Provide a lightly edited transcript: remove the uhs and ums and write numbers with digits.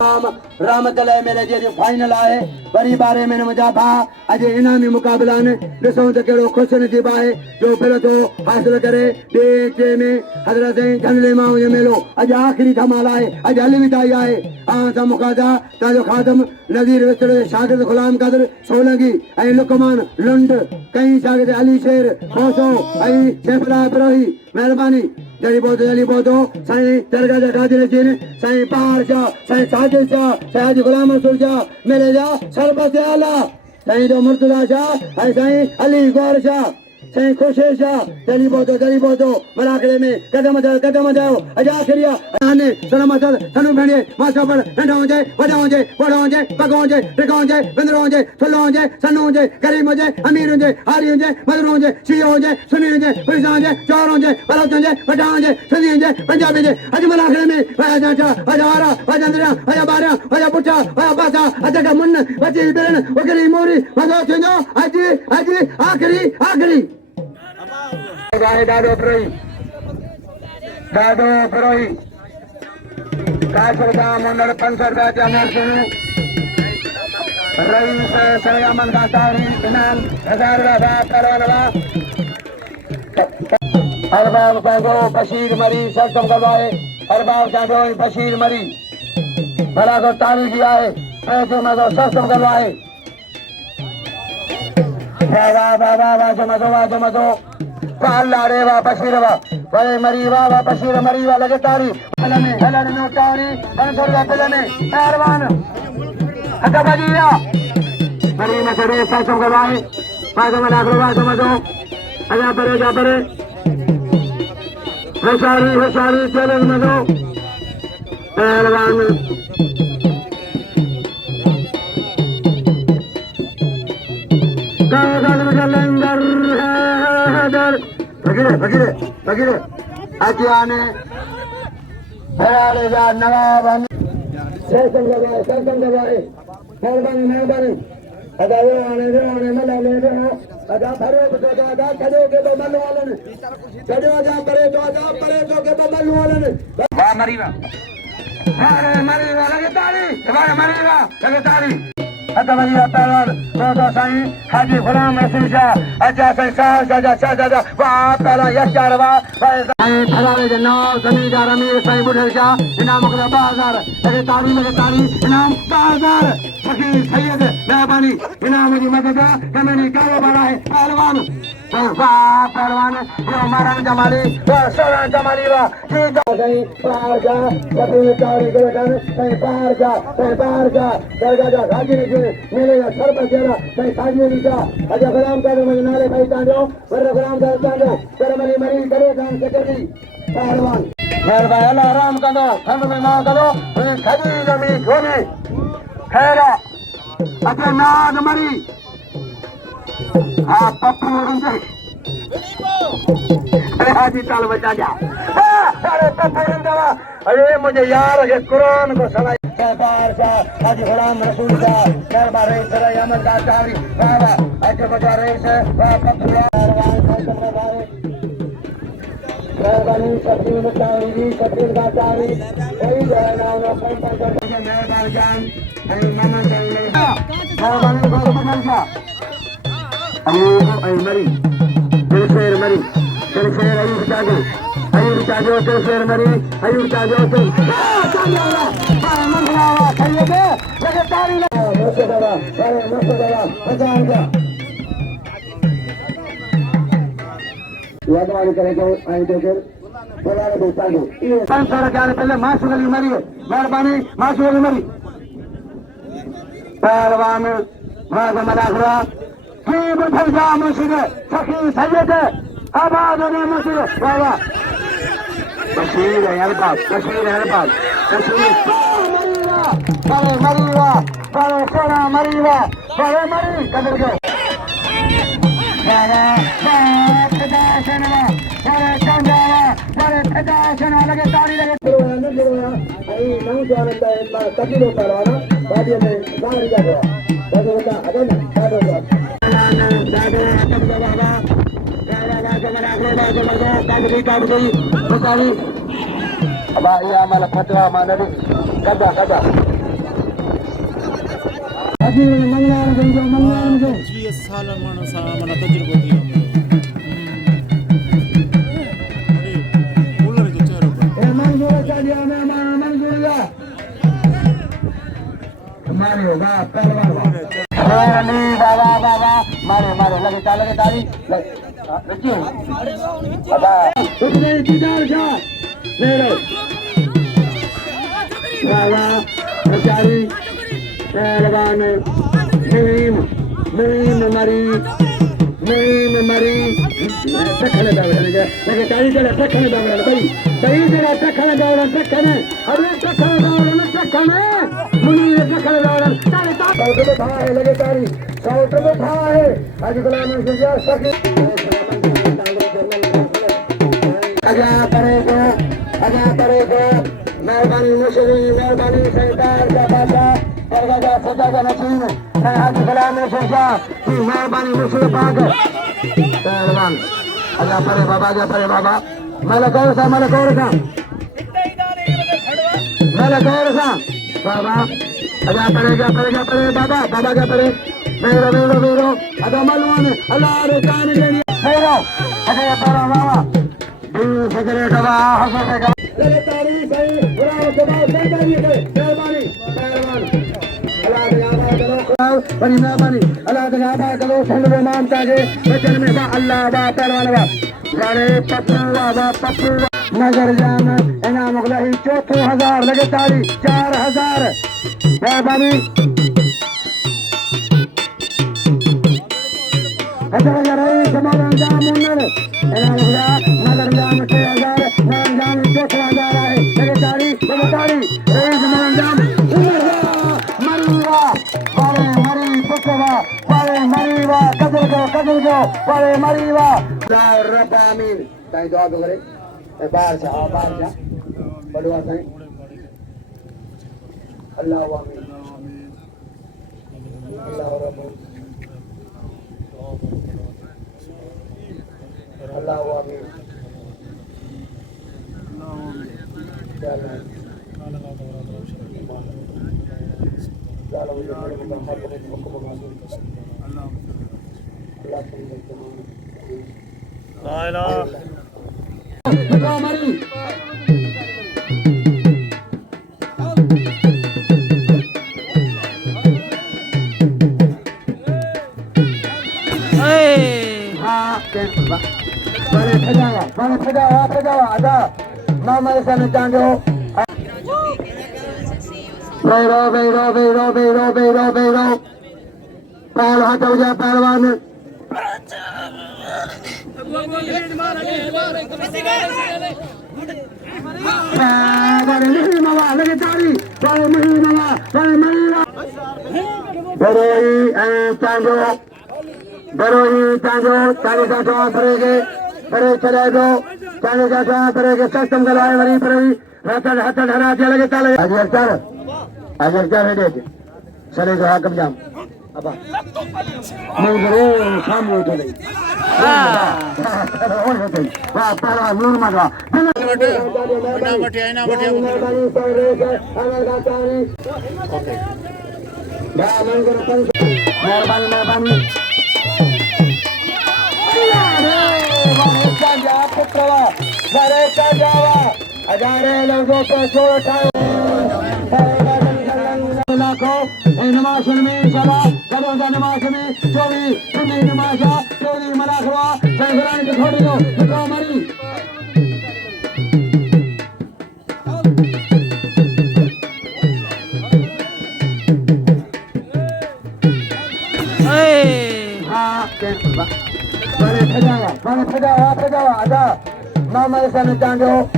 रहमत मेले जो फाइनल है वरी बारे में मुजाफा अज इनामी मुकाबला ॾिसूं त कहिड़ो खुश नसीब आहे जो फिर थो हासिल करे टे में हज़रत झंडले मां जो मेलो अज आख़िरी धमाल आहे अज हली विदाई आहे आसा मुखादा तव्हांजो खादम नज़ीर विसड़े शागिर्द गुलाम क़दर सोलंगी ऐं लुकमान लुंड कई शागिर्द अली शेर खोसो ऐं सैफुल्लाह बिरोही महिरबानी जड़ी बोतो साईं दरगाह जा कादिर अचीन साईं पहाड़ शाह साईं साजिद शाह साईं हाजी गुलाम रसूल शाह मेले जा सरबत आला साईं जो मुर्तजा शाह ऐं साईं अली गौर शाह साईं खुशे शाह जड़ी बोतो मलाकड़े में कदम जाओ अज आखिरिया आने सलामत सनु भेणिए मासा पर नंढा हुजे वॾा हुजे बड़ो हुजे पगो हुजे टिको हुजे बिंदरो हुजे थुल्लो हुजे सन्नो हुजे गरीब हुजे अमीर हुजे हारी हुजे मजरू हुजे शियो हुजे सुनी हुजे पुलिसा हुजे चोर हुजे बलोच हुजे वॾा हुजे सिंधी हुजे पंजाबी हुजे अज मलाकड़े में वया चाचा वया वारा वया चंद्रिया वया बारिया वया पुठा वया पासा अज का मुन वची बिरन वकरी मोरी मज़ो थींदो अज आखिरी दादो प्रोई काशर का मुंडर 500 रुपया के अमर सुनो रईस सयामन का तारी इनाम 1000 रुपया करवाना अरबाब पैगो बशीर मरी सरतम करवाए अरबाब चांदो बशीर मरी भला को तारी किया है ऐसे में तो सरतम करवाए वाह जमदो अल्लाह रे वाह बशीर वाह वरे मरी वाह बशीर मरी वाह लगे तारी हलन नो तारी 500 रुपया बिल में पहलवान हका बजिया मरी में करे पैसों करवाए पैसों में लाख रुपया जमदो अजा परे होशारी चैलेंज में दो पहलवान बगीरे अजियाने भराले जा नवाब सरकम दबाए मेहरबानी अदा वो आने मला ले रहा अदा भरे तो अदा चलो के तो मल वालन चलो अदा परे तो के तो मल वालन वाह मरीवा अरे मरीवा लगे ताली वाह मरीवा लगे ताली अतवैया पहलवान तो साईं हाजी गुलाम रसूल शाह अच्छा साईं शाह वाह पहला यचार वाह साईं फरावे जो नाव जमींदार अमीर साईं बुढ़े शाह इनाम मुकदा 2000 लगे तारी इनाम 2000 फकीर सैयद मेहरबानी इनाम जी मदद कमेनी कारोबार है पहलवान वाह पहलवान यो मारन जमाली वाह सोना जमाली वाह ठीक है साईं पार जा कभी तारी गलगन साईं पार जा दरगाह जा हाजिर मेले का सरबत जरा साईं साजिद शाह अजा गुलाम का मुझे नाले भाई तांजो वर गुलाम का तांजो करमली मरी करे काम सेक्रेटरी पहलवान मेहरबानी अल्लाह आराम करो हम में मां करो खदी जमी घोने खैरा अजे नाद मरी हाँ पप्पू रुंजे अरे हाजी ताल बचा जा अरे पप्पू रुंजा अरे मुझे यार ये कुरान को सुनाई सरदार शाह हाजी गुलाम रसूल शाह दरबार रईस अहमद का तारी बाबा अज बजा रईस वाह पप्पू मेहरबानी शकील तारी शकील का तारी कोई नाम ना मेहरबान जान अरे मामा चले मेहरबानी को बदल जा अरे मरी दिल शेर अयूब चाजो दिल शेर मरी अयूब चाजो दिल मंगलावा खाइए दे लगे तारी मस्त दवा मजा आ गया यादवानी करेंगे आई तो फिर बोला दो चाजो ये 500 रुपया पहले मासूम अली मरी मेहरबानी मासूम अली मरी पहलवान वाह मलाखरा की बफजा मुर्शिद फकीर सैयद आबाद ने मुर्शिद वाह बशीर है यार बात बड़े सोना मरीवा बड़े मरी कदर गए लगे तारी लगे तकलीफ करवाना बादियों में बाहर जा गया अब ये आम्हाला फतवा मानली कदा अजी मंगलान जो मंगलान जो 20 साल मानो सा मन तजुर्बो थी अरे बोलर जो चेहरा पर ए मंजूर चाहिए मैं मंजूर मारे होगा पहलवान अरे बाबा बाबा मारे मारे लगे ताली रुचि बाबा कुछ नहीं दीदार शाह मेरे बाबा बेचारी पहलवान मुहिम मरी टखने दावड़न लगे ताली चले टखने दावड़न भाई जरा टखने दावड़न टखने अरे टखने दावड़न टखने मुनि टखने दावड़न ताली ताली तो था है लगे ताली साउथ तो था है आज गुलाम से जा सके अजा करेगो मेहरबानी मुशरी मेहरबानी सरकार का बादशाह दरगाह सजा का नसीब मैं आज गुलाम से जा कि मेहरबानी मुशरी पाक पहलवान अजा परे बाबा मलकौर सा बाबा अजा परे बाबा क्या परे मेरो अजा मलवान अल्लाह रे कान लेनी मेरो अजा परा बाबा फजरे दवा हसरे का ले तारी सही बुरा के बाद मेहरबानी पहलवान अल्लाह के आबा करो बड़ी मेहरबानी अल्लाह के आबा करो ठंड में मानता है वचन में अल्लाह बा पहलवान बा जाने पप्पू नजर जान इनाम मुगलही 4000 लगे ताली 4000 मेहरबानी अच्छा रही समाधान जाम मुन्नर इनाम नजर जाम 6000 नजर जाम 4000 है लगे ताली रही समाधान जाम मरी पुकवा मरीवा कदर को मरीवा रब आमीन ताई दुआ करे बाहर जा बड़वा ताई अल्लाह आमीन अल्लाह रब अल्लाह आमीन फजावा आजा मामा ऐसा न चांगे हो बेरो पाल हाथ हो जा पहलवान लगे तारी बरोही चांगो चालीस बड़े चले गो चालीस बड़े सस्तम गलाए वरी बड़ी हथ हरा लगे ताले आज अक्सर है देख चले गो हाकम जाम अबा नहीं बरो सामने तो नहीं वाह पारा नूर मगा इना बटे ओके मेहरबानी पुत्रवा घरे का जावा हजारे लोगों को छोड़ उठाओ नमाज में सला करो नमाज में चोरी नमाज चोरी मना हुआ सरगरान के थोड़ी दो मरी फजावा आजा मामा ऐसा न चांगे हो